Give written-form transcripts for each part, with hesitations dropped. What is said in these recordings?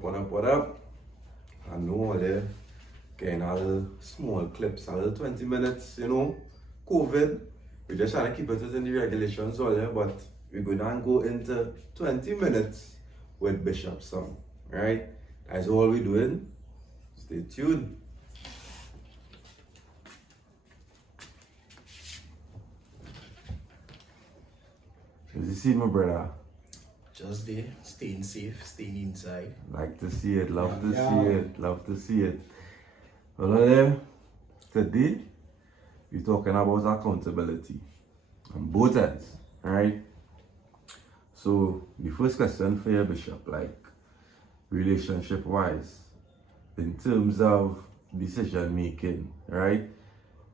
what up? I know they're getting a little small clips, a little 20 minutes, COVID. We're just trying to keep it within the regulations all there, but we're going to go into 20 minutes with Bishop's song, right? That's all we're doing. Stay tuned. As you see, my brother. Just there, staying safe, staying inside. Like to see it, love to see it, love to see it. Well, today we're talking about accountability on both ends, right? So the first question for you, Bishop, like relationship wise, in terms of decision making, right?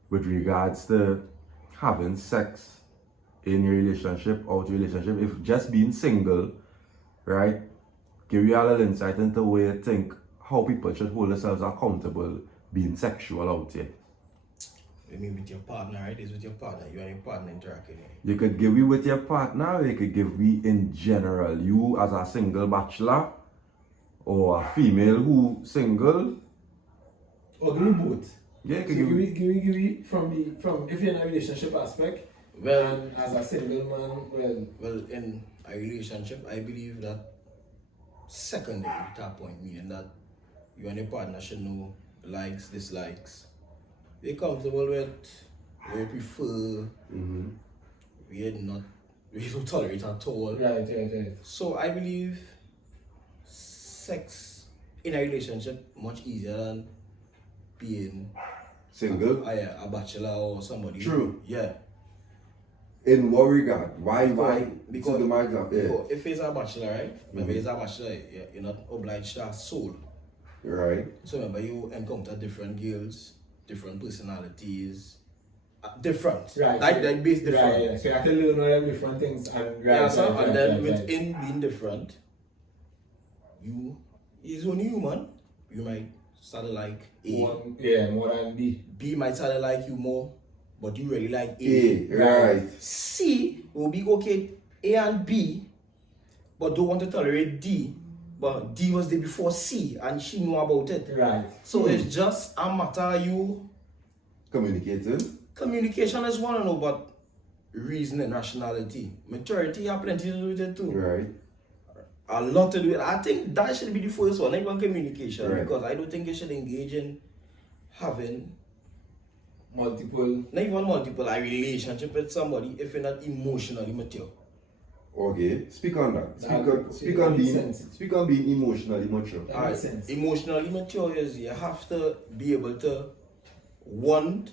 With regards to having sex in your relationship, out your relationship, if just being single, right? Give you a little insight into the way you think how people should hold themselves accountable being sexual out here. I mean with your partner, right? It's with your partner. You and your partner interacting. You could give me with your partner, or you could give me in general. You as a single bachelor, or a female who single. Or give me both. Yeah, you So could give me from if you're in a relationship aspect. Well, and as a single man, well, in a relationship, I believe that secondary to that point, meaning that you and your partner should know likes, dislikes. We're comfortable with, we prefer, we don't tolerate at all. Right. So I believe sex in a relationship much easier than being single. A bachelor or somebody. True. Yeah. In what regard? Why? Because my example, because if he's a bachelor, right? Remember he's a bachelor, you're not obliged to have soul. Right. So remember you encounter different girls, different personalities, different. Right. Like base different. Right, yeah. So you have to learn all the different things and then within being different, he's only human. You might start to like A. More than B. B might start to like you more, but you really like A. Right. C will be okay, A and B, but don't want to tolerate D. But D was there before C and she knew about it. Right. So it's just a matter of you communicating. Communication is one, but reasoning, rationality, maturity have plenty to do with it too. Right. A lot to do with it. I think that should be the first one, not even communication, right. Because I don't think you should engage in having not even multiple, a relationship with somebody if you're not emotionally mature. Okay, speak on that. Speak on being emotionally mature. Emotionally mature is you have to be able to want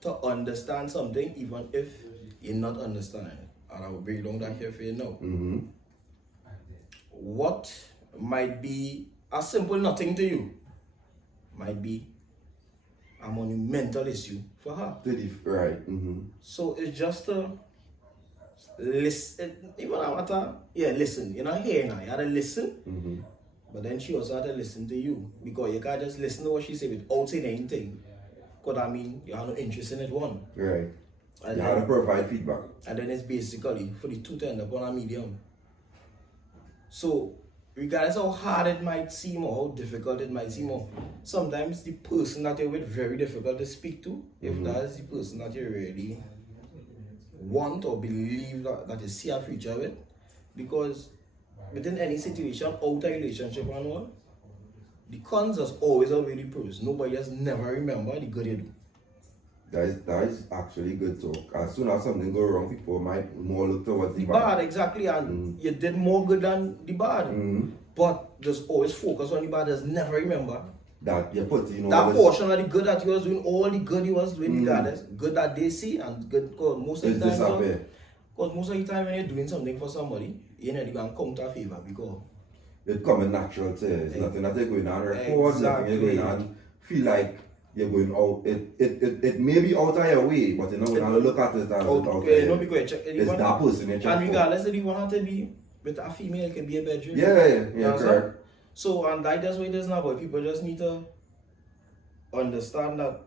to understand something even if you're not understanding it. And I will break down that here for you now. What might be a simple nothing to you might be a monumental issue for her. Right. So it's just a listen, even a matter, listen. You're not here now, you have to listen. But then she also had to listen to you. Because you can't just listen to what she said without saying anything. Because I mean, you have no interest in it, one. Right. And you have to provide feedback. And then it's basically for the two to end up on a medium. So, regardless how hard it might seem or how difficult it might seem, or sometimes the person that you're with very difficult to speak to, if that is the person that you really want or believe that you see a future with. Because within any situation, out a relationship and all, the cons is always outweigh the pros. Nobody has never remember the good you do. That is actually good talk. As soon as something goes wrong, people might more look towards the bad. Exactly, and you did more good than the bad. But just always focus on the bad. Just never remember that you put that portion of the good that you was doing, all the good you was doing, regardless, good that they see and good. Cause most of the time when you're doing something for somebody, you know they're gonna come to a favor because it comes natural to you. It's nothing that you're going on record, nothing you're going on feel like you're going out. It may be out of your way, but when I look at it as it's that person you check. And regardless if you want to be with a female, it can be a bedroom. Yeah, correct. So and that's why it is now, but people just need to understand that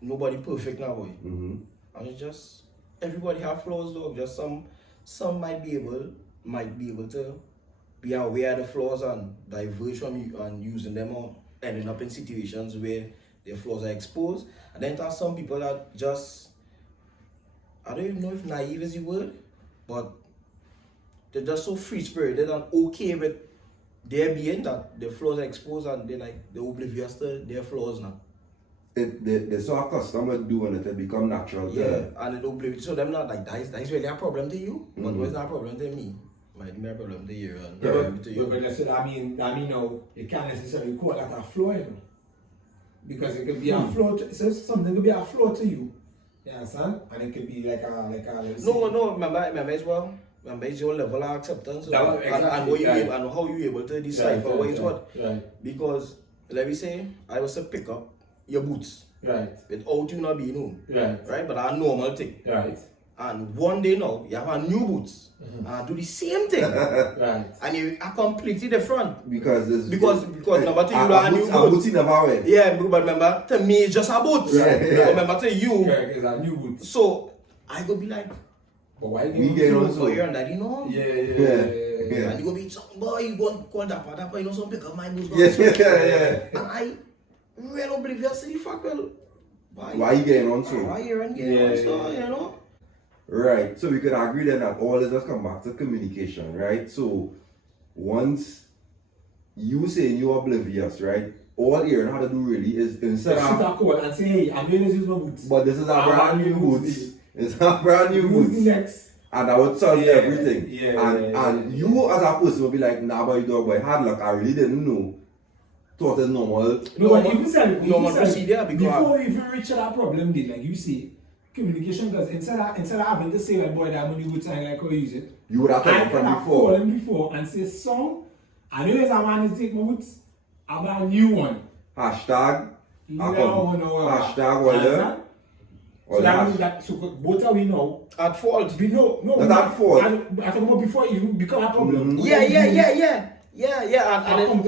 nobody perfect now, boy. And it's just everybody have flaws, though. Just some might be able to be aware of the flaws and diverge from you and using them or ending up in situations where their flaws are exposed. And then there are some people that just, I don't even know if naive is the word, but they're just so free spirited and okay with their being that their flaws are exposed and they're oblivious to their flaws now. They're so accustomed with doing it, it become natural. Yeah, and it oblivious. So them not like that's really a problem to you, but it's not a problem to me. Might be a problem to you and to you. But let's say I mean now you can't necessarily call that a flaw, you know. Because it could be a flaw so something could be a flaw to you. You understand? And it could be like a remember as well. Remember it's your level of acceptance and how you able to decipher what is what. Right. Because let me say I was to pick up your boots. Right. Without you not being home. Right. But a normal thing. Right. And one day now you have a new boots and I do the same thing. Right. And you are completely different. Because number two, you are a new boots. Yeah, but remember to me it's just a boots. Remember to you it's a new boots. So I go be like, but why we get on so you're that, you know? Yeah. And you go be some boy, you go and call Dappa, you know, some pick up my boots. Yeah. And I really oblivious to the fact, well, why you getting on so? Why you getting on so, you know? Right, so we could agree then that all this has come back to communication, right? So once you say you're oblivious, right? All Aaron had to do really is instead of shoot a call and say, hey, I'm going to use my boots. But this is a brand new boots. It's a brand new boots. Next. And that would solve everything. And you as a person will be like, nah, but you dog boy, hard luck, I really didn't know. Thought it's normal. Normal procedure because before we even reach that problem, like you see, communication, because instead of having to say like boy that money would sign like how you use it, you would have told him from before. Call him before and say song. I know I want to take my boots. I buy a new one. Hashtag. Hashtag whatever. So that means that so both are we know at fault. We know not at fault. I talk about before it even become a problem. Yeah. And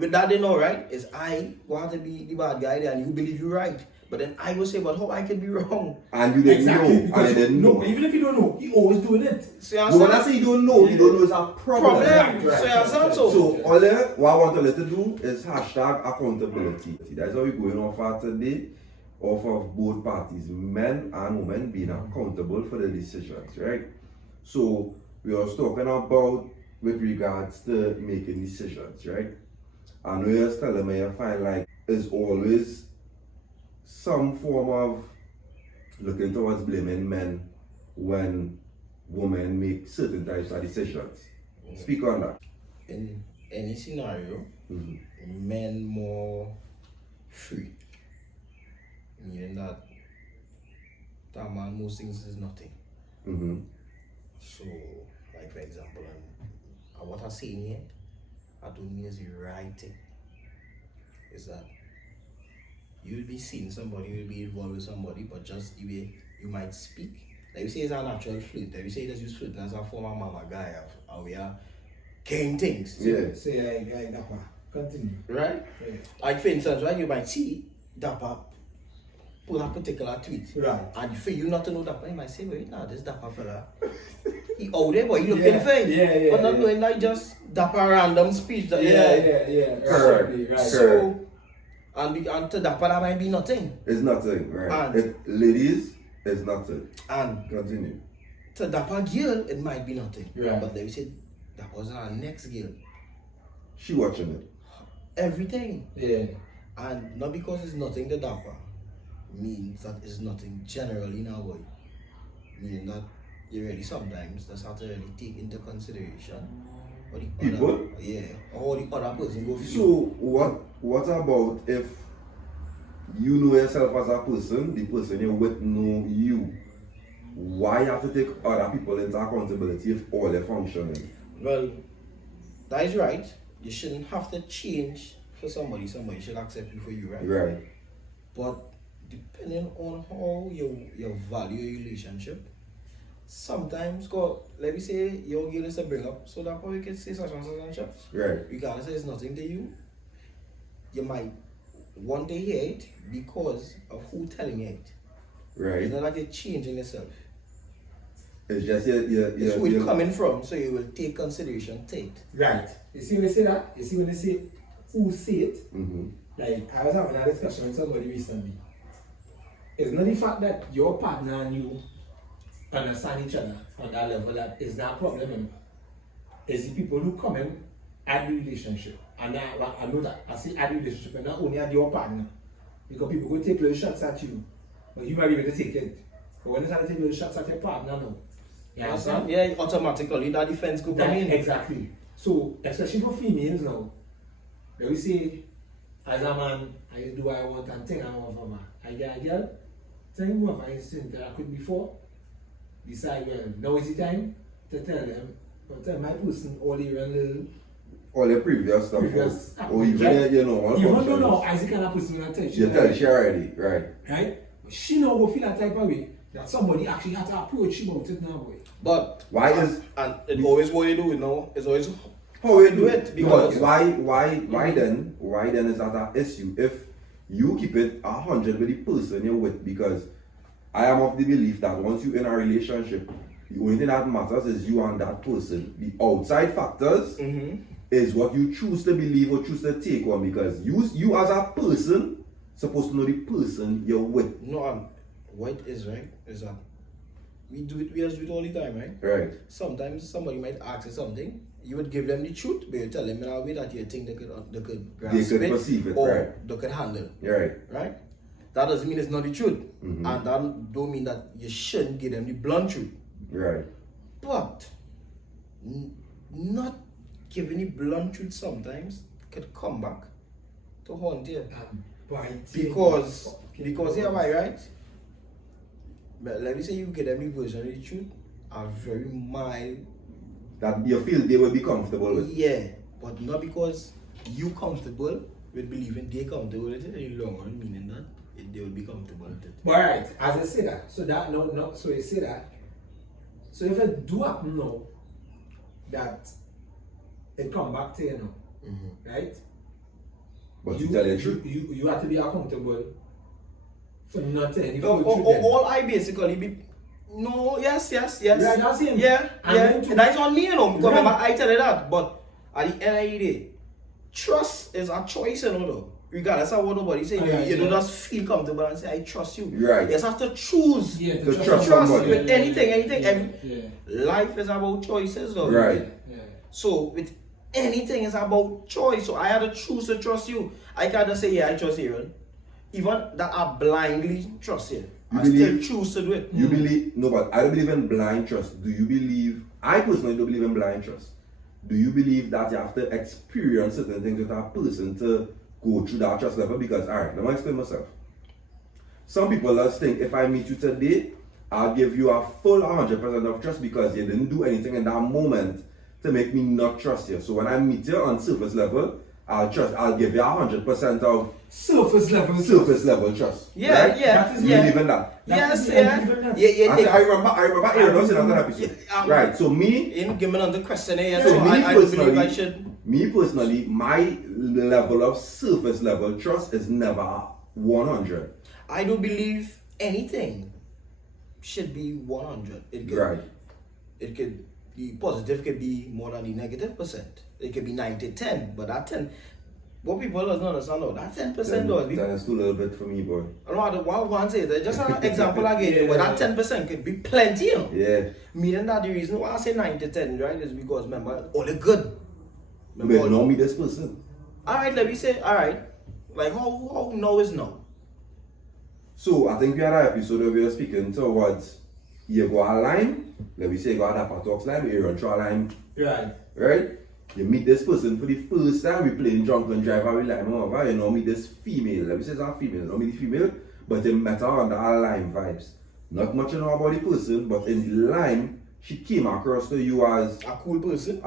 with that they know, right? Is I want to be the bad guy there and you believe you're right. But then I will say, but how I can be wrong? And you didn't know. And I didn't know. Even if you don't know, you always doing it. So when I say you don't know is a problem. So all what I want to let you do is hashtag accountability. That's how we're going off at today. Off of both parties, men and women being accountable for the decisions, right? So we are talking about with regards to making decisions, right? And we are telling me I find like there's always some form of looking towards blaming men when women make certain types of decisions. Speak on that. In any scenario, men more free. Meaning that man most things is nothing. So, like for example, and what I'm saying here, I don't mean is the right thing. Is that you'll be seeing somebody, you'll be involved with somebody, but just the way you might speak. Like you say it's a natural flirt. Like you say just use flirting as a form of mama guy of we are getting things. Yeah. Say like Dappa. Continue. Right? Yeah. Like for instance, right, you might see Dappa put a particular tweet. Right. And for you not to know Dappa, you might say, wait, nah, this Dappa fella. He out there, but he looking fake. But not knowing like just Dappa random speech. That, Correct. Right. So, and to Dappa that might be nothing. It's nothing, right? Ladies, it's nothing. And continue. To Dappa girl, it might be nothing. Right. But then we said that was our next girl. She watching it. Everything. Yeah. And not because it's nothing to Dappa means that it's nothing generally now, boy. Meaning that you really sometimes just have to really take into consideration what the people? Or the other person go feel. So what about if you know yourself as a person, the person you're with know you? Why you have to take other people into accountability if all they're functioning? Well, that is right. You shouldn't have to change for somebody. Somebody should accept you for you, right? Right. But depending on how you value your relationship, sometimes let me say your girl is to bring up, so that you can say such and such. Right. Regardless it's nothing to you. You might want to hear it because of who telling it. Right. It's not like you're changing yourself. It's just it's where it's coming from, so you will take consideration, take. Right. You see when they say that? You see when they say who say it? Mm-hmm. Like, I was having a discussion with somebody recently. It's not the fact that your partner and you understand each other on that level that is not a problem. It's the people who come in at the relationship. And I know that I say at the relationship and not only at your partner. Because people will take little shots at you, but you might be able to take it. But when they start to take little shots at your partner now, you understand? Yeah, automatically that defense could come in. Exactly. So, especially for females now, they will say, as a man, I do what I want and think I want from her. I get a girl, tell me what I interact with before. Decide, well, now is the time to tell them, but tell my person all the little. All the previous stuff. Or even, Even though as the kind of person will tell you tell she already, right? Right? But she now will feel that type of way that somebody actually had to approach you about it now, boy. But why is and it's always what you do, you know? It's always how you do it because why then is that an issue if you keep it 100 with the person you're with? Because I am of the belief that once you're in a relationship, the only thing that matters is you and that person. The outside factors is what you choose to believe or choose to take on, because you as a person supposed to know the person you're with. No, what is right is that we do it all the time, right? Right. Sometimes somebody might ask you something, you would give them the truth, but you tell them in a way that you think they could grasp it, perceive it, or right? they could handle. Right. Right? That doesn't mean it's not the truth. And that don't mean that you shouldn't give them the blunt truth. Right. But not giving the blunt truth sometimes could come back to haunt you. Because yeah, why, right? But let me say you get every version of the truth are very mild. That you feel they will be comfortable with. Yeah, but not because you comfortable with believing they comfortable with it in the long run, meaning that they will be comfortable with it. But alright, as I say that, so that so you say that. So if it do happen now that it come back to you now, right? But you tell the truth. You have to be accountable for nothing. All I basically be yes. Yeah, that's him. Yeah. That's on me, you know, because remember I tell you that. But at the end of the day, trust is a choice, you know, though. Regardless of what nobody say, you don't just feel comfortable and say, I trust you. Right. You just have to choose to trust with anything. Life is about choices, though. Right. So with anything is about choice. So I had to choose to trust you. I can't just say, I trust Aaron. Even that I blindly trust you. I still choose to do it. You believe, no, but I don't believe in blind trust. Do you believe, I personally don't believe in blind trust. Do you believe that you have to experience certain things with a person to go through that trust level? Because, alright, let me explain myself. Some people just think if I meet you today, I'll give you a full 100% of trust because you didn't do anything in that moment to make me not trust you. So when I meet you on surface level, I'll give you 100% of surface level trust. Yeah, right? yeah. You believe in that? Yes, I remember Aaron said on that episode. Right. So me in giving on the question here, so I believe I should. Me personally, my level of surface level trust is never 100. I don't believe anything should be 100. It could be positive, could be more than the negative percent. It could be 90-10, but that 10, what people doesn't understand though, that 10% does. That is too little bit for me, boy. I don't know what I want to say. That's just an example again, where that 10% could be plenty, you know? Yeah. Meaning that the reason why I say 90-10, right, is because remember, all the good. But you know me, this person. Alright, let me say, alright. Like, how no is no? So, I think we had an episode where we were speaking towards you go a line, let me say you go a Dappa talks line, you run through a line. Right? You meet this person for the first time, we playing drunken driver, we like, you know, meet this female, let me say it's a female, you know, meet the female, but you met her under our line vibes. Not much you know about the person, but in the line, she came across to you as a cool person.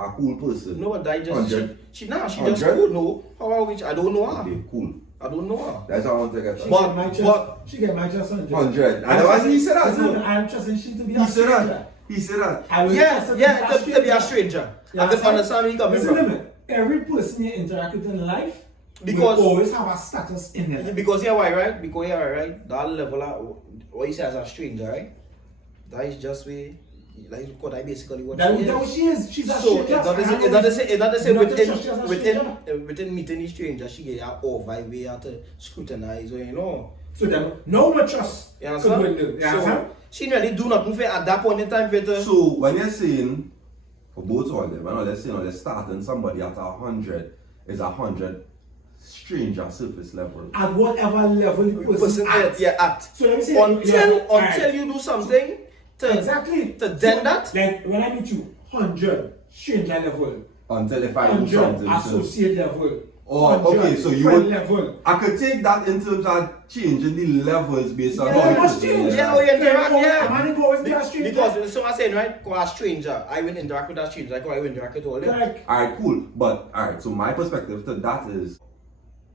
No, but I just, she just cool, no. I don't know her. Okay, cool. I don't know her. That's how I want to get her. She get my trust 100. And he said that too. I'm trusting she to be a stranger. He said that. To be a stranger. I can understand where you coming from. Every person you interact with in life, because will always have a status in there. Because you're right? Because you're right. That level of what you say as a stranger, right? That is just where Like what I basically what That's she what is. she is. She's a So stranger. it's not the same You not to trust her as a stranger. within meeting the stranger, she get her off by way to scrutinize or you know. So then, no more trust. You understand? You understand? So she really do nothing for at that point in time for the So when you're saying for both of them, let's say they're starting somebody at 100 is 100 stranger surface level. At whatever level the person at. at. So let me say Until you do something to exactly to then that. Like when I meet you, 100 stranger level, Until if I do 100 something. associate level. Oh, 100 okay, so you friend would, level. I could take that in terms of changing the levels based on Yeah, how you you must feel, change. Yeah, we interact, A yeah. man go always be a stranger. Because so I'm saying, right, go a stranger, I will interact with that stranger, like I will interact with all them. Correct. Alright, cool. But alright, so my perspective to that is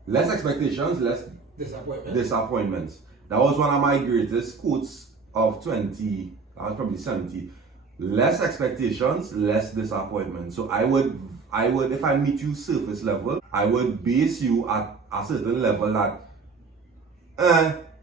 less expectations, less disappointments. That was one of my greatest quotes of 20, I was probably 70. Less expectations, less disappointment. So I would if I meet you surface level, I would base you at a certain level that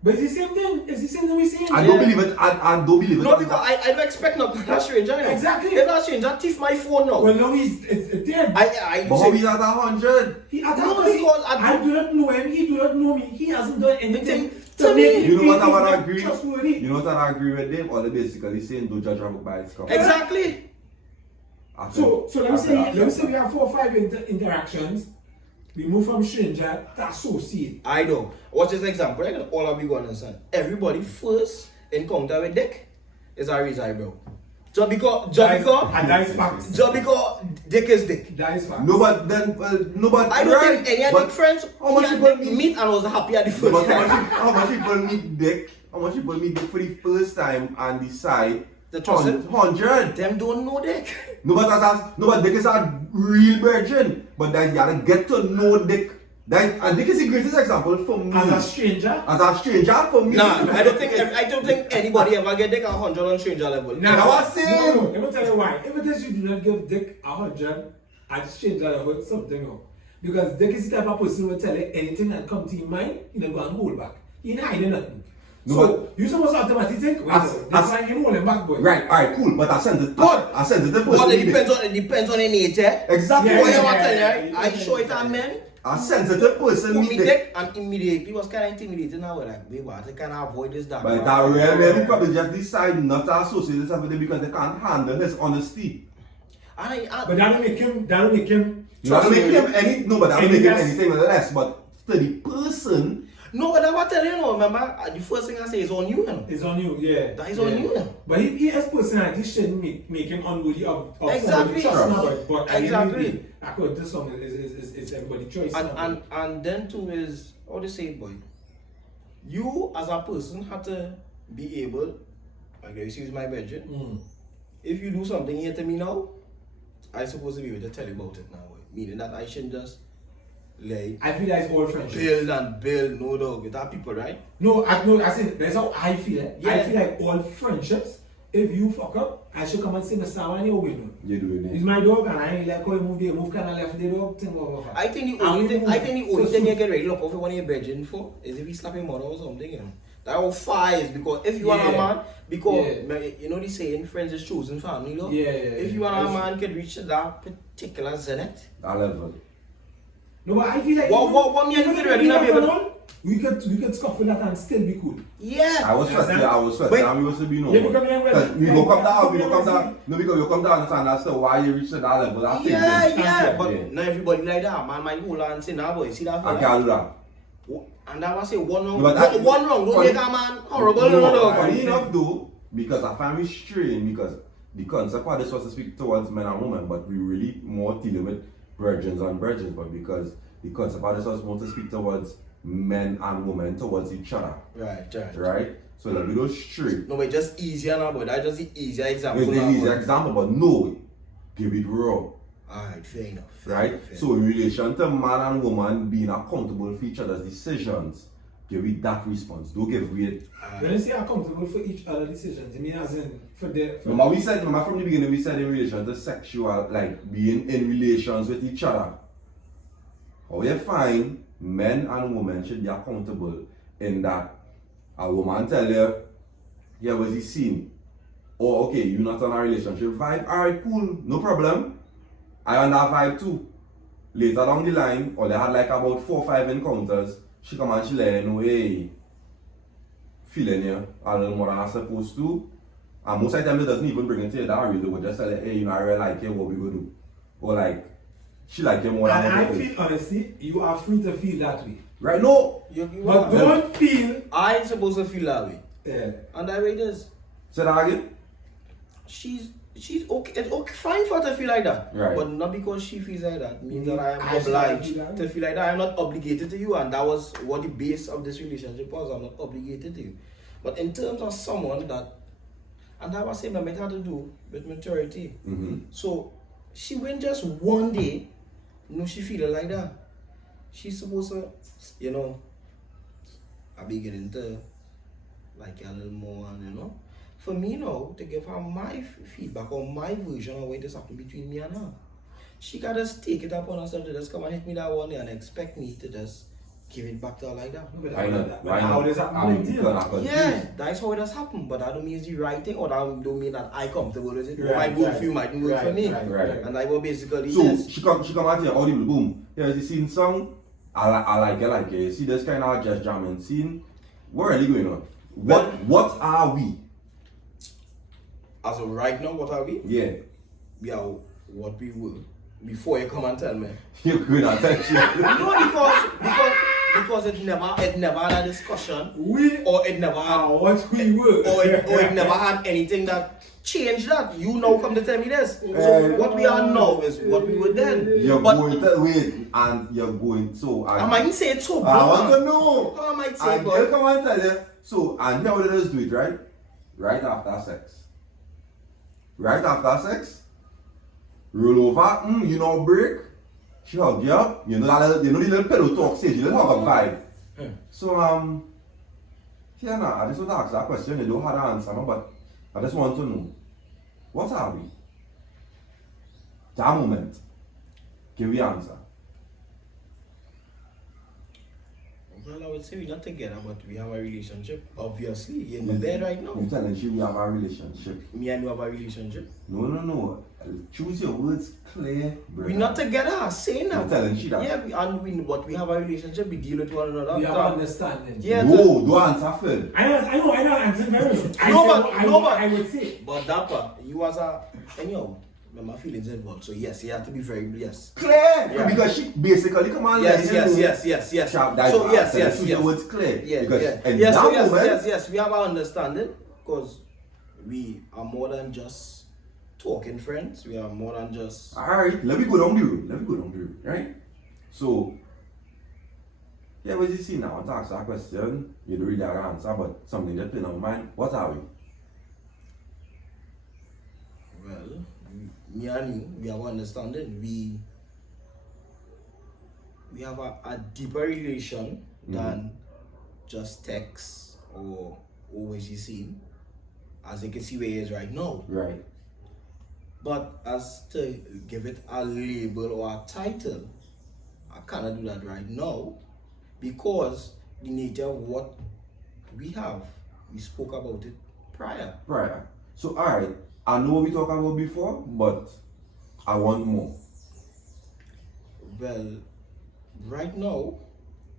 But it's the same thing. It's the same thing we're saying. I don't believe it. I don't believe it. No, because I don't expect nothing from that stranger, you know. Exactly. If that stranger thief my phone now. Well, now it's dead. I But how say, he's at 100? He attacked No, us. because I do not know him. He do not know me. He hasn't done anything To me. make You know what I feel want to like agree? trustworthy. You know what I agree with them? Or they basically saying don't judge a book by its cover. exactly. So let me say we have 4 or 5 interactions. We move from stranger to associate. I know. Watch this example. I can all of you go understand. Everybody first encounter with dick is a his eyebrow. Just because And that is facts. dick is dick. That is facts. No, but then, no, but I don't think any of but the friends how much he people had meet and was happy at the No, first but time. how much people meet dick? How much people meet dick for the first time and decide The trust him? 100? Them don't know dick. No, but dick is a real virgin. But then you gotta get to know dick. And dick is the greatest example for me. As a stranger. As a stranger for me. Nah, I don't think anybody ever get dick 100 on stranger level. Nah, I was saying. No, let me tell you why. If it is you do not give dick 100 at stranger level, something wrong. Because dick is the type of person who will tell you anything that come to your mind, you know, go and hold back. He ain't hiding nothing. No, So you supposed to automatically think, wait, that's why you hold him back, boy. Right, alright, cool. But I sensitive. But- I sensitive But person. it depends on the nature. Exactly. Yeah, What yeah, you want to yeah, tell you, yeah, I yeah, show it yeah. a man A sensitive person who meet meet dick. dick and immediately was kind of intimidated now. We're like, babe, I can avoid this dark. But that real man probably just decide not to associate this with him because they can't handle his honesty. And But that don't make him That don't make him but that don't make him less. anything less. But to the person, no, but I was telling you, remember, the first thing I say is on you, you know. It's on you, yeah. That is on you, yeah. But he has personality shouldn't make him unworthy of Exactly. somebody trust now, but Exactly. according to some is everybody's choice. And then too is, how to say it, boy? You as a person have to be able, like I use my budget. If you do something here to me now, I supposed to be able to tell you about it now, boy. Meaning that I shouldn't just like I feel like it's all friendship. build, no dog. With that people, right? I say that's how I feel. I Yeah. feel like all friendships, if you fuck up, I should come and say Mr. One you win. you're doing He's it. my dog and I ain't like how he move kind of left the dog thing over. I think the only thing you get ready look over when you're virgin for is if you slap your mother or something, you know. That all fire is because if you are a man, because you know the saying, friends is chosen family, though. Yeah. If you are a man can reach that particular zenith. That level. No, but I feel like What me and you get ready now, baby? we could scuffle that and still be cool. Yeah. I was sweating, and we was to be no. Yeah, because We go come down, no, because you come down and understand that's why you reach that level. That's it, then. Yeah. But Yeah. not everybody like that, man. My whole and say, nah, boy, see that I fella? can't do that. And I was say one wrong, No, but one wrong. Don't funny- make a man horrible, no dog. Funny enough though, because I find me strange because the concept of this was to speak towards men and women, but we really more dealing with virgins and virgins, but because the concept of this was more to speak towards men and women towards each other. Right? So let me go straight. No, but just easier now, but that's just the easier example. It's the now, easy but- example, but no, give it raw. Alright, fair enough. Right? Fair So in relation to man and woman being accountable for each other's decisions, give it that response. Don't give it. When you say accountable for each other decisions, you mean as in for the Remember from the beginning we said in relation to sexual, like being in relations with each other. How you find men and women should be accountable in that a woman tell you, here was the scene. or okay, you're not on a relationship vibe, alright, cool, no problem. I on that vibe too. Later down the line, or they had like about 4 or 5 encounters, she come and she let you know, hey, feeling you a little more than I'm supposed to. And most of the time, it doesn't even bring it to you that really, would just tell her, hey, you know, I really like you, what we gonna do? Or like, she like you more than And what I we feel, honestly, you are free to feel that way. Right? No! But don't feel. I'm supposed to feel that way. Yeah. And that way it is. Say that again? She's okay. It's okay, fine for her to feel like that. Right. But not because she feels like that means that I am I obliged feel that to feel like that. I'm not obligated to you, and that was what the base of this relationship was. I'm not obligated to you. But in terms of someone that, and that was saying, it had to do with maturity. Mm-hmm. So she went just one day, she feeling like that. She's supposed to, I be getting to like a little more, and for me now to give her my feedback or my version of what is happening between me and her. She gotta just take it upon herself to just come and hit me that one day and expect me to just give it back to her like that. Why not? But how does that happen? Yeah, that's how it has happened, but that don't mean it's the right thing, or that don't mean that I comfortable with it. Right, Might work for you, mightn't work for me. Right. And like what basically So is. she come at you audible, boom. Yeah, you seen song? I like it. See this kind of just jamming scene. What are you going on? What are we? As of right now, what are we? Yeah. We are what we were before you come and tell me. You're good at that shit. No, because it never had a discussion. Or it never had what we were. or it never had anything that changed that. You now come to tell me this. So what we are now is what we were then. You're But going to wait and you're going so I might say it so I want to blunt. know. I might say And but they'll come and tell you. So and how does do it, right? Right after sex. Right after sex. Roll over, break. She hug you up. You know the little pillow talk stage, the little hug up vibe. So yeah, I just want to ask that question. You don't have the answer, no, but I just want to know, what are we? That moment, give me answer. well, I would say we're not together, but we have a relationship. Obviously, you're in the bed right now. You telling she we have a relationship. Me and you have a relationship. No. Choose your words clear. Brother. We're not together, saying that. You're telling she that. Yeah, but we have a relationship, we deal with one another. We have understanding. Yeah, No, don't answer first. I know, answer very No, but I would say. But Dappa, you as a anyhow, my feelings involved. So yes, you have to be very Clear! Yeah. Because she basically come on Yes. Sharp dive. So yes. Choose your words clear. Because in Yes, that so moment, yes, we have our understanding because we are more than just talking friends. We are more than just. Alright, let me go down the road. Right? So, yeah, what you see now? I want to ask that question. You don't really have an answer, but something just playing on my mind. What are we? Well, me and you, we have an understanding. We have a deeper relation than just text or always you see, as you can see where he is right now. Right. But as to give it a label or a title, I cannot do that right now because the nature of what we have, we spoke about it prior. Right. So, alright, I know what we talked about before, but I want more. Well, right now,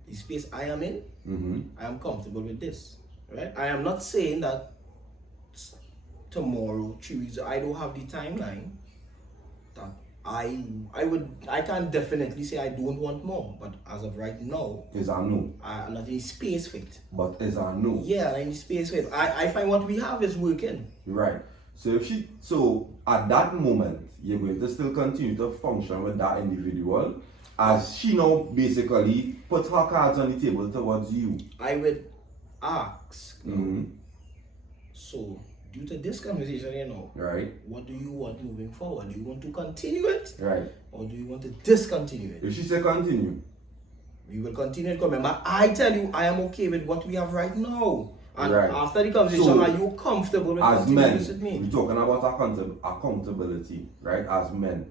the space I am in, I am comfortable with this. Right? I am not saying that tomorrow, 3 weeks, I don't have the timeline that I can definitely say I don't want more, but as of right now, Is a no. I'm not in space for it. But is a no. Yeah, I'm in space for it. I find what we have is working. Right. So at that moment, you're going to still continue to function with that individual as she now basically puts her cards on the table towards you. I would ask, Mm-hmm. so due to this conversation, Right. what do you want moving forward? Do you want to continue it? Right. Or do you want to discontinue it? If she say continue. We will continue it. Remember, I tell you, I am okay with what we have right now. And Right. after the conversation, So, are you comfortable with As continuing men, this with me? we're talking about accountability, right? As men.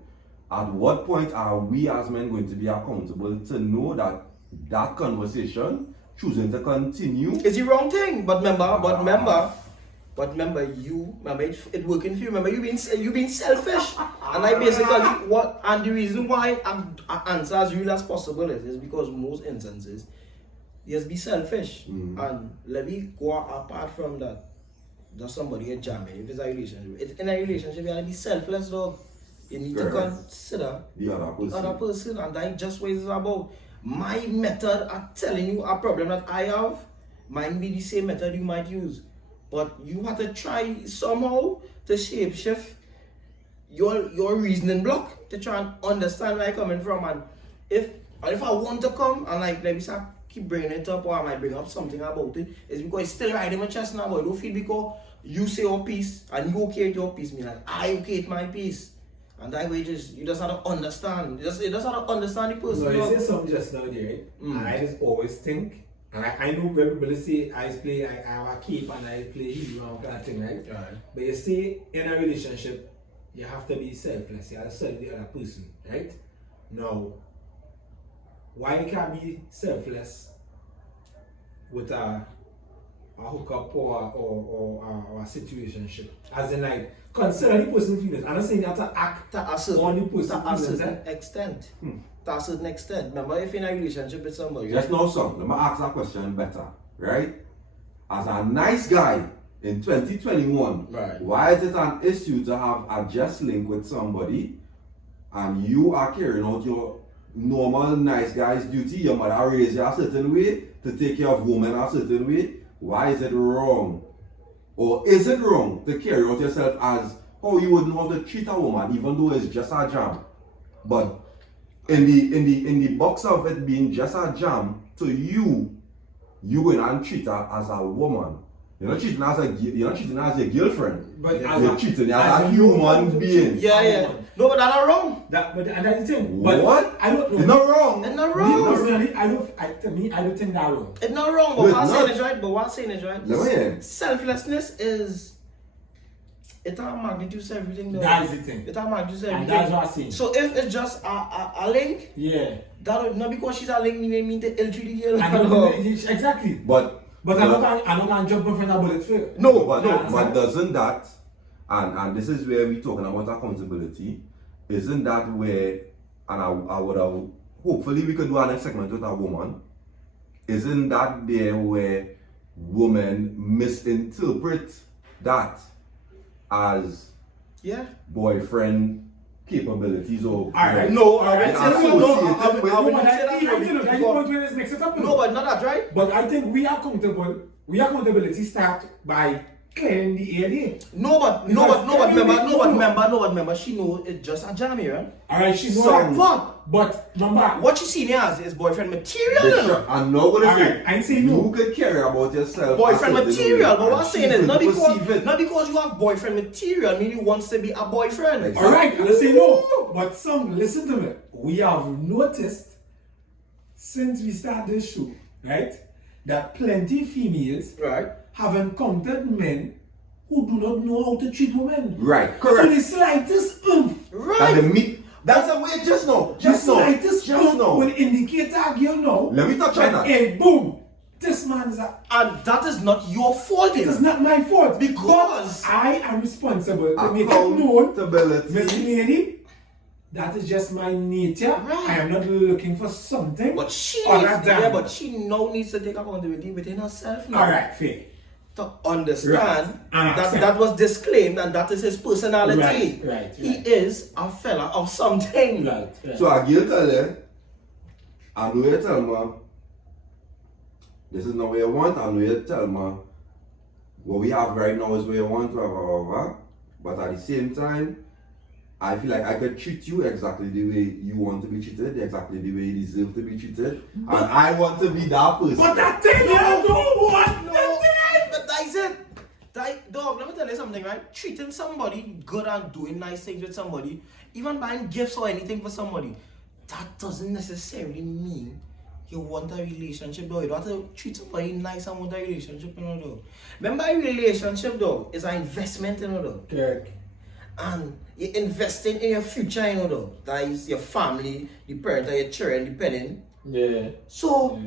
At what point are we as men going to be accountable to know that that conversation, choosing to continue? It's the wrong thing. But remember, But remember, it working for you. Remember, you being selfish. And I basically, the reason why I answer as real as possible is because most instances, just be selfish. And let me go apart from that. Does somebody a jamming? If it's a relationship. In a relationship, you have to be selfless, dog. You need to consider the other person. And that's just what it's about. My method of telling you a problem that I have might be the same method you might use. But you have to try somehow to shapeshift your reasoning block to try and understand where I'm coming from. And if I want to come and like let me say keep bringing it up, or I might bring up something about it, it's because it's still right in my chest now. But I don't feel because you say your piece and you okay with your piece, mean like I okay with my piece. And that way you just have to understand. You just have to understand the person. No, you say something just now there, right? And I just always think, and I know when people say I have a cape and I play hero and kind of thing, right? But you say in a relationship, you have to be selfless. You have to serve the other person, right? Now, why you can't be selfless with a hookup or a situationship? As in like, consider the person's feelings. I'm not saying you have to act on the person's feelings. To a certain extent. To a certain extent. Remember, if you're in a relationship with somebody. Just know something. Let me ask that question better. Right? As a nice guy in 2021, why is it an issue to have a just link with somebody and you are carrying out your normal nice guy's duty? Your mother raised you a certain way to take care of women a certain way. Why is it wrong? Or is it wrong to carry out yourself as how you would know how to treat a woman, even though it's just a jam? But in the box of it being just a jam, to you will not treat her as a woman. You're not treating her as your girlfriend. But you're treating her as a human being. Yeah. No, but that's not wrong. But that's the thing. But what? I don't know. It's not wrong. It's not wrong. Personally, I don't think that's wrong. It's not wrong, but what I'm saying is right. Selflessness is it's a magnitude to everything though. That is the thing. It's a magnitude to everything. And that's what I'm saying. So if it's just a link, that not because she's a link mean to ill treat the Exactly. But I'm not gonna jump in front of bullets for you. But doesn't that, and this is where we're talking about accountability, isn't that where, and I would have, hopefully we could do a next segment with a woman, isn't that there where women misinterpret that as boyfriend capabilities or but not that right. But I think accountability start by clearing the area. Remember, she knows it's just a jammy, right? Alright, she knows that. But remember, what she seen as is boyfriend material. I'm not gonna say I ain't saying no. You could care about yourself. Boyfriend material, but what I'm saying is not because you have boyfriend material mean you want to be a boyfriend. Exactly. Alright, I'm saying no. But listen to me. We have noticed since we started this show, right, that plenty females have encountered men who do not know how to treat women. Right, correct. So the slightest that's the way just know. Will indicate a girl now. Let me touch on that. Hey, boom. This man is and that is not your fault. It is not my fault. Because I am responsible to make it known. Miss Lady, that is just my nature. Right. I am not looking for something. But she now needs to take accountability within herself now. Alright, fair. To understand that was disclaimed and that is his personality. Right. He is a fella of something. Right. So I give tell her, I know you tell me, this is not what you want, I know you tell me, what we have right now is what you want, but at the same time, I feel like I could treat you exactly the way you want to be treated, exactly the way you deserve to be treated, and I want to be that person. But that thing you don't want! But that's it. Dog, let me tell you something, right? Treating somebody good and doing nice things with somebody, even buying gifts or anything for somebody, that doesn't necessarily mean you want a relationship, though. You don't have to treat somebody nice and want a relationship, though. Remember, a relationship, though, is an investment, though. Correct. And you're investing in your future, though. That is your family, the parent, your children, depending. Yeah. So,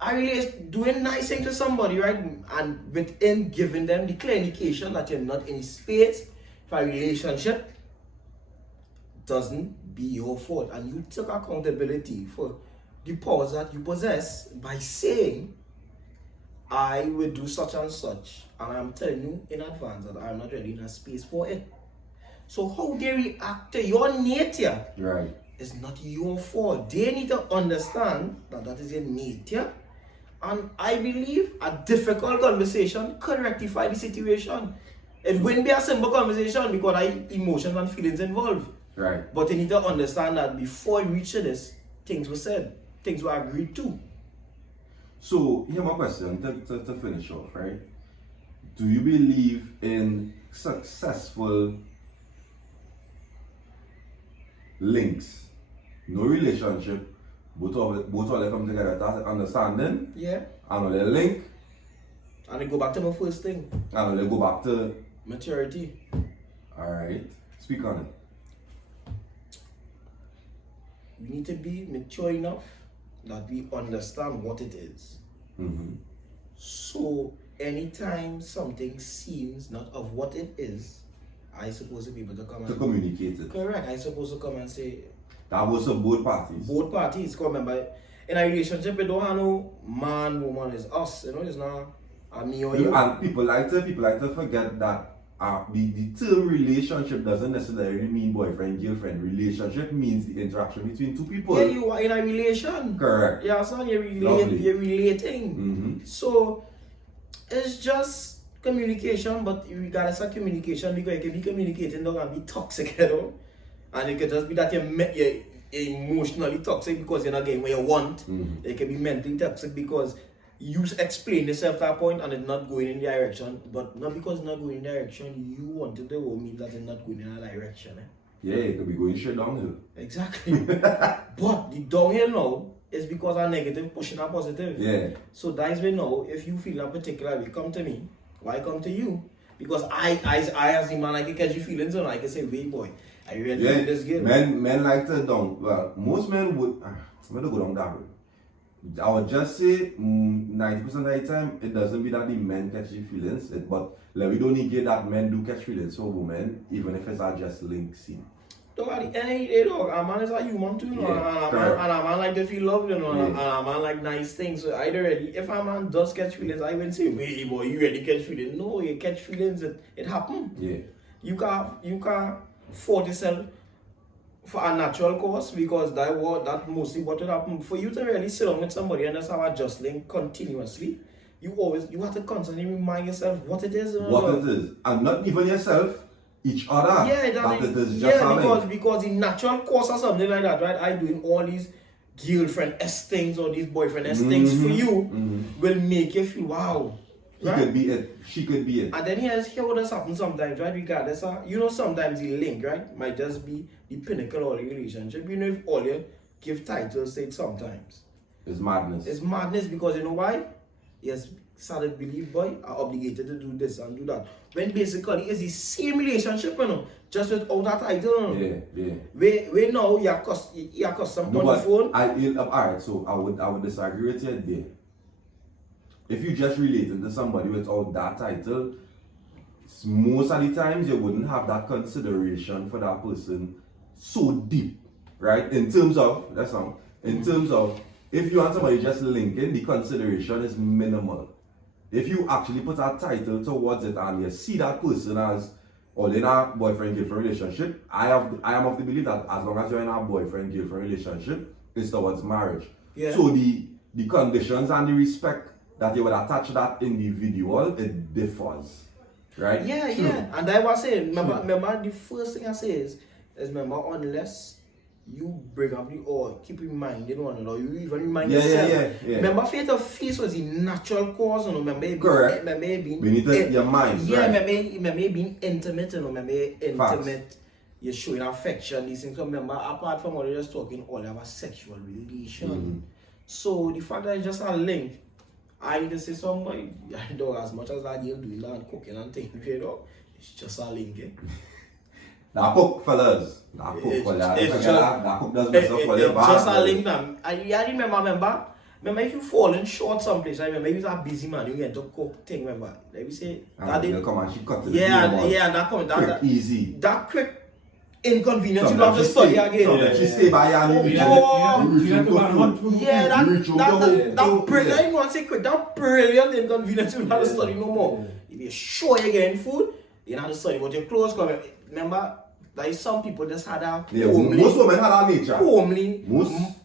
I really doing nice things to somebody, right? And within giving them the clear indication that you're not in space for a relationship doesn't be your fault. And you took accountability for the powers that you possess by saying, I will do such and such. And I'm telling you in advance that I'm not really in a space for it. So how they react to your nature, Right. it's not your fault. They need to understand that that is your nature. And I believe a difficult conversation could rectify the situation. It wouldn't be a simple conversation because I emotions and feelings involved. Right. But they need to understand that before you reach this, things were said, things were agreed to. So, here's my question to finish off, right? Do you believe in successful links? No relationship, both of them come together, that's understanding, Yeah. and they link, And I go back to my first thing, and they go back to, maturity. alright, speak on it. We need to be mature enough that we understand what it is. Mm-hmm. So anytime something seems not of what it is, I supposed to be able to come To and communicate it. correct. I supposed to come and say That was for both parties. both parties. Come remember, in a relationship, we don't have no man, woman. It's us. You know, it's not me or you. And people like to forget that the term relationship doesn't necessarily mean boyfriend, girlfriend. Relationship means the interaction between two people. Yeah, you are in a relation. Correct. Yeah, son, you're Lovely. relating. Mm-hmm. So it's just communication, but regardless of communication, because you can be communicating, don't and be toxic, you know. And it could just be that you're emotionally toxic because you're not getting what you want. Mm-hmm. It can be mentally toxic because you explain yourself to that point and it's not going in the direction. But not because it's not going in the direction you wanted to go, mean that it's not going in a direction. Yeah, it could be going straight downhill. Exactly. But the downhill now is because our negative pushing our positive. Yeah. So that is when now, if you feel a particular way, come to me. Why come to you? Because I as the man, I can catch your feelings and I can say, wait boy, are you ready for this game? Men like to down. Well, most men would. I'm gonna go down that road. I would just say 90% of the time it doesn't be that the men catch the feelings, but like, we don't negate that men do catch feelings for women, even if it's just link scene. Dog, at the end of the day, dog, a man is a human too, you know, Yeah, and a man like to feel loved, you know, Yeah. and a man like nice things. So either ready, if a man does catch feelings, I wouldn't say, wait boy, you ready catch feelings. No, you catch feelings, it happen. Yeah. You can't fault yourself for a natural cause because that mostly what will happen. For you to really sit down with somebody and just have a just link continuously, you have to constantly remind yourself what it is. You know, What it is, and not even yourself, each other. Yeah, that it is just yeah, a link. because the natural cause or something like that, right? I doing all these girlfriend-esque things or these boyfriend-esque things for you will make you feel wow. He Right? could be it. She could be it. And then here what does happen sometimes, right? Regardless of, you know, sometimes the link, right, might just be the pinnacle of the relationship. You know, if all you give titles to it sometimes. It's madness. It's madness because you know why? Yes, started believe boy are obligated to do this and do that. When basically it's the same relationship, you know, just without that title. You know? Yeah. We know you're custom No, on the but phone. alright, so I would disagree with you there. If you just related to somebody without that title, most of the times you wouldn't have that consideration for that person so deep, right? In terms of if you want somebody just linking, the consideration is minimal. If you actually put a title towards it and you see that person as or in a boyfriend-girlfriend relationship, I am of the belief that as long as you're in a boyfriend-girlfriend relationship, it's towards marriage. Yeah. So the conditions and the respect that you would attach to that individual, it differs. Right? Yeah, True. yeah. And I was saying, remember the first thing I say is remember unless you bring up or keep reminding one another, you even remind yourself. Yeah. Remember, fate of feast was the natural cause, you know, remember Correct. being We need to your mind. yeah, right? remember being intimate, you know, remember intimate, Facts. you're showing affection, these things. So remember, apart from what you're just talking, all have a sexual relation. So the fact that it's just a link, I need to say somebody, I know as much as that girl doing that and cooking and things, you know, it's just a link. That cook, fellas. That cook, It's fellas. just- That cook does mess up for your It's just a back. link, man. I remember, Remember, if you falling short someplace, right? Remember, if you're a busy man, you get to cook thing, remember? Let me say, And they'll come and she cut it. and that come, that easy. That quick inconvenience, you don't have to study again. She stay by and that brilliant, you want to say quick, that brilliant inconvenience, you don't have to study no more. If you're sure you're getting food, you don't have to study, but your clothes come. Remember, like some people just had a homely. Most women had a nature. Homely. Most.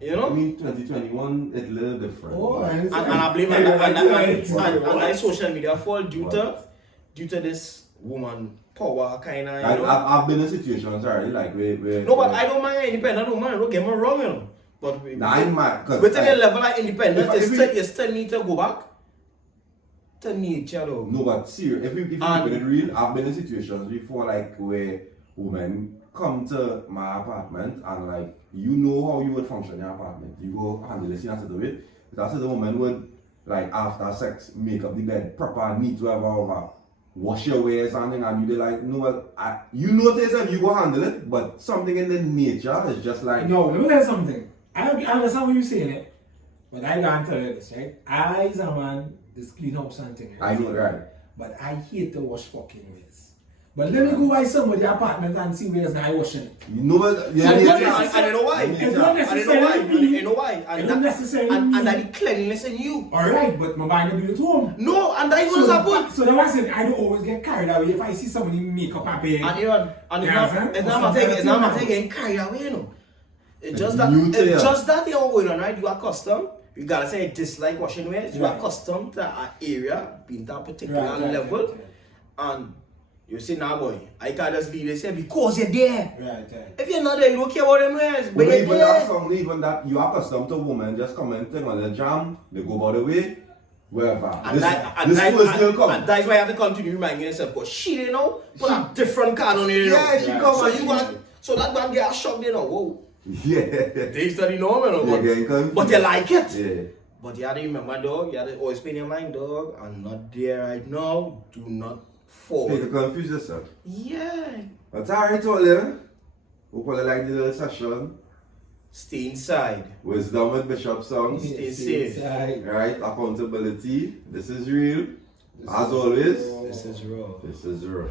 You know? I mean, 2021, it's a little different. Oh, and I blame and social media fall due to this woman power kind of. I've been in situations already, like where. No, but I don't mind independent woman. Don't get me wrong, you know. But I'm mad. Within the level of independence, you still need to go back to nature, though. No, but seriously, if you keep it real, I've been in situations before, like where women come to my apartment and like you know how you would function in your apartment. You go handle this, you have to do it. That's the woman would like after sex make up the bed proper, neat, whatever, wash your wares and thing, and you be like, no, you notice that you go handle it, but something in the nature is just like. No, let me tell you something. I understand what you're saying, it, but I can't tell you this, right? I as a man, this clean house and thing. Right? I know, right? But I hate to wash fucking wares. But let me go by somebody's apartment and see where's the washing it. You know what? I don't know why. It's not necessarily I know why. And not necessarily and that the cleanliness in you. Alright, but my mind will be at home. No, and that was a good. So that's it. I don't always get carried away if I see somebody make up a bed. And it's not getting carried away, you know. It's just that you're going on, right? You are accustomed. You gotta say dislike washing wares. You are accustomed to an area being to a particular level, and you say, nah, boy, I can't just leave this here because you're there. Right. If you're not there, you don't care about them wares. But even that you are accustomed to women just commenting on the jam, they go by the way, wherever. And that's why you have to continue reminding yourself, because she didn't know, put a different card on it. Yeah, she come so that man get a shock, you know, whoa. Yeah. They study normal, but you like it. Yeah. But you have to remember, dog, you have to always pay in your mind, dog, I'm not there right now, do not fall. You confuse yourself. Yeah. That's alright, Oliver. Hope you like the little session. Stay inside. Wisdom with Bishop songs. Stay safe. Right, accountability. This is real. As always. This is raw. This is raw.